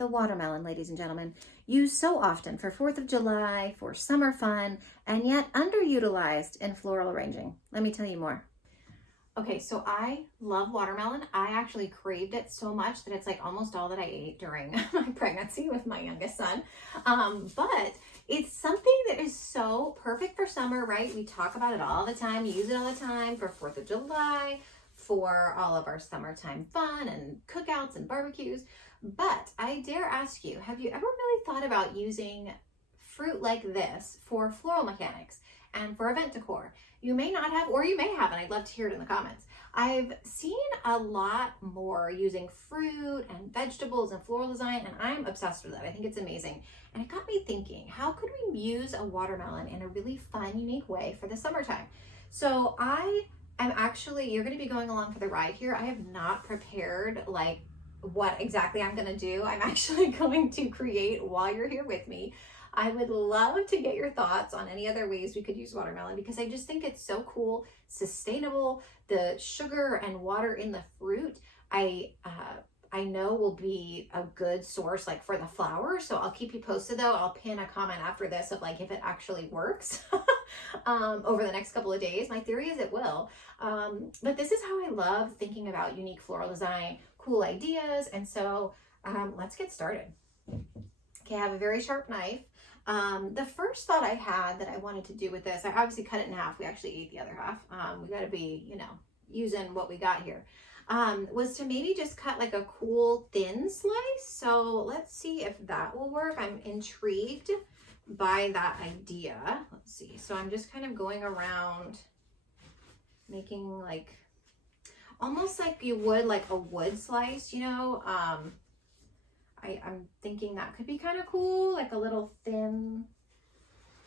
The watermelon, ladies and gentlemen, used so often for 4th of July, for summer fun, and yet underutilized in floral arranging. Let me tell you more. Okay, so I love watermelon. I actually craved it so much that it's like almost all that I ate during my pregnancy with my youngest son. But it's something that is so perfect for summer, right? We talk about it all the time, use it all the time for 4th of July, for all of our summertime fun and cookouts and barbecues. But I dare ask you, have you ever really thought about using fruit like this for floral mechanics and for event decor? You may not have, or you may have, and I'd love to hear it in the comments. I've seen a lot more using fruit and vegetables and floral design, and I'm obsessed with it. I think it's amazing. And it got me thinking, how could we use a watermelon in a really fun, unique way for the summertime? So I am actually, you're going to be going along for the ride here. I have not prepared like what exactly I'm going to do. I'm actually going to create while you're here with me. I would love to get your thoughts on any other ways we could use watermelon, because I just think it's so cool, sustainable. The sugar and water in the fruit, I know will be a good source like for the flower. So I'll keep you posted though. I'll pin a comment after this of like if it actually works over the next couple of days. My theory is it will. But this is how I love thinking about unique floral design, cool ideas. And so let's get started. Okay, I have a very sharp knife. The first thought I had that I wanted to do with this, I obviously cut it in half. We actually ate the other half. We got to be, using what we got here. Was to maybe just cut like a cool thin slice. So let's see if that will work. I'm intrigued by that idea. Let's see. So I'm just kind of going around making like, almost like you would like a wood slice, I'm thinking that could be kind of cool, like a little thin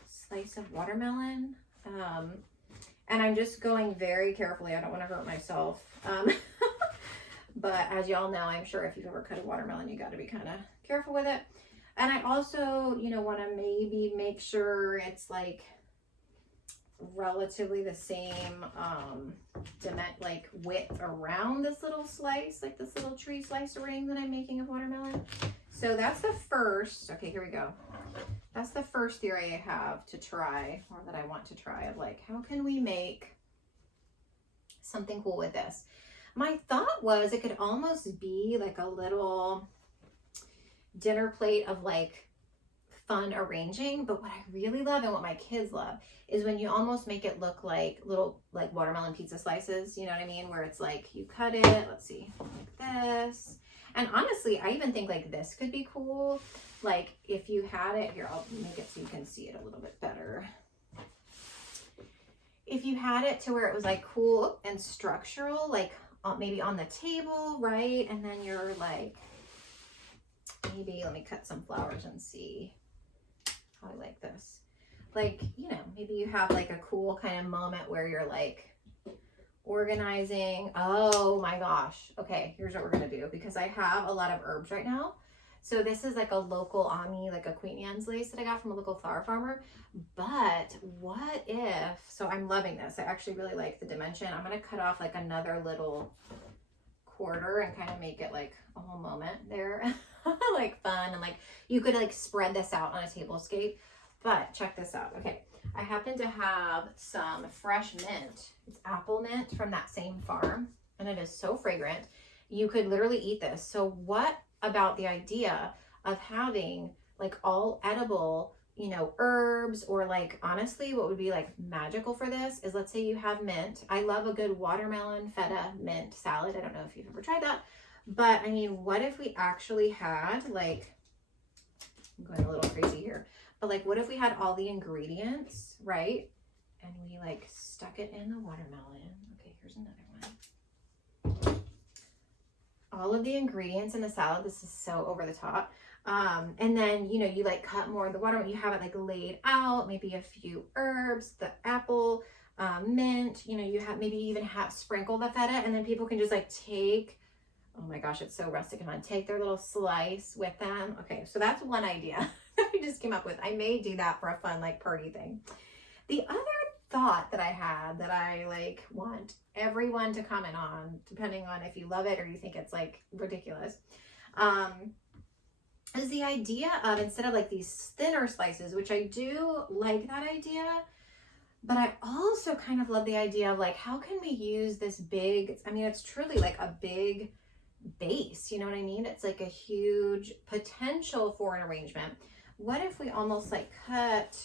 slice of watermelon. And I'm just going very carefully. I don't want to hurt myself. But as y'all know, I'm sure if you've ever cut a watermelon, you got to be kind of careful with it. And I also, want to maybe make sure it's like relatively the same like width around this little slice, like this little tree slice ring that I'm making of watermelon. So that's the first, okay, here we go. That's the first theory I have to try, or that I want to try, of like, how can we make something cool with this? My thought was it could almost be like a little dinner plate of like fun arranging. But what I really love and what my kids love is when you almost make it look like little like watermelon pizza slices, you know what I mean? Where it's like you cut it, let's see, like this. And honestly, I even think like this could be cool. Like if you had it here, I'll make it so you can see it a little bit better. If you had it to where it was like cool and structural, like maybe on the table, right? And then you're like, maybe let me cut some flowers and see how I like this. Like, maybe you have like a cool kind of moment where you're like organizing. Oh my gosh. Okay, here's what we're going to do, because I have a lot of herbs right now. So this is like a local Ami, like a Queen Anne's lace that I got from a local flower farmer. But what if, so I'm loving this. I actually really like the dimension. I'm going to cut off like another little quarter and kind of make it like a whole moment there. Like fun, and like you could like spread this out on a tablescape. But check this out. Okay, I happen to have some fresh mint. It's apple mint from that same farm, and it is so fragrant. You could literally eat this. So what about the idea of having like all edible, herbs, or like honestly, what would be like magical for this is, let's say you have mint. I love a good watermelon feta mint salad. I don't know if you've ever tried that. But I mean, what if we actually had like, I'm going a little crazy here, but like, what if we had all the ingredients, right? And we like stuck it in the watermelon. Okay, here's another one. All of the ingredients in the salad. This is so over the top. And then, you like cut more of the watermelon. You have it like laid out, maybe a few herbs, the apple, mint, you have, maybe even have sprinkle the feta, and then people can just like take, oh my gosh, it's so rustic and fun. Take their little slice with them. Okay, so that's one idea that I just came up with. I may do that for a fun like party thing. The other thought that I had that I like want everyone to comment on, depending on if you love it or you think it's like ridiculous, the idea of, instead of like these thinner slices, which I do like that idea, but I also kind of love the idea of like, how can we use this big, I mean, it's truly like a big base, you know what I mean? It's like a huge potential for an arrangement. What if we almost like cut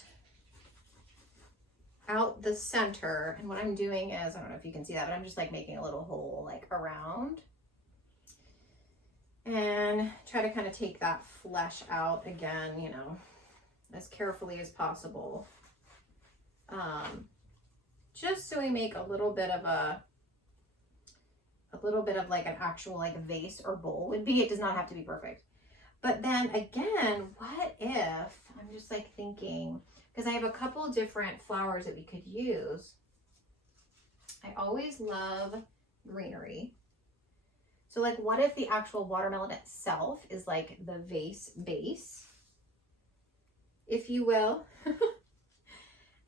out the center? And what I'm doing is, I don't know if you can see that, but I'm just like making a little hole like around, and try to kind of take that flesh out again, you know, as carefully as possible. Just so we make a little bit of like an actual like vase or bowl would be. It does not have to be perfect. But then again, what if, I'm just like thinking, because I have a couple different flowers that we could use. I always love greenery. So like, what if the actual watermelon itself is like the vase base, if you will?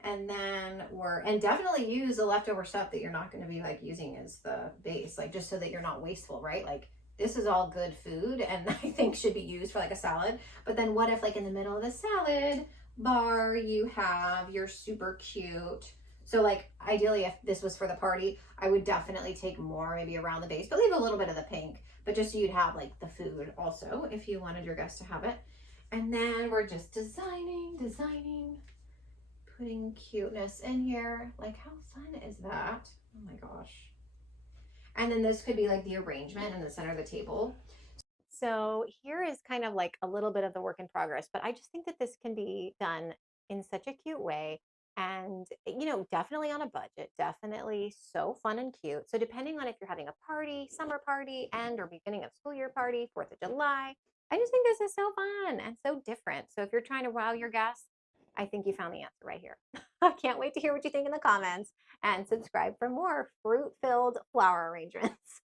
And then and definitely use the leftover stuff that you're not going to be like using as the base, like just so that you're not wasteful, right? Like this is all good food and I think should be used for like a salad. But then what if like in the middle of the salad bar, you have your super cute, so like ideally if this was for the party, I would definitely take more maybe around the base, but leave a little bit of the pink, but just so you'd have like the food also if you wanted your guests to have it. And then we're just designing, putting cuteness in here. Like, how fun is that? Oh my gosh. And then this could be like the arrangement in the center of the table. So here is kind of like a little bit of the work in progress, but I just think that this can be done in such a cute way. And, you know, definitely on a budget, definitely so fun and cute. So depending on if you're having a party, summer party, and or beginning of school year party, 4th of July, I just think this is so fun and so different. So if you're trying to wow your guests, I think you found the answer right here. I can't wait to hear what you think in the comments, and subscribe for more fruit-filled flower arrangements.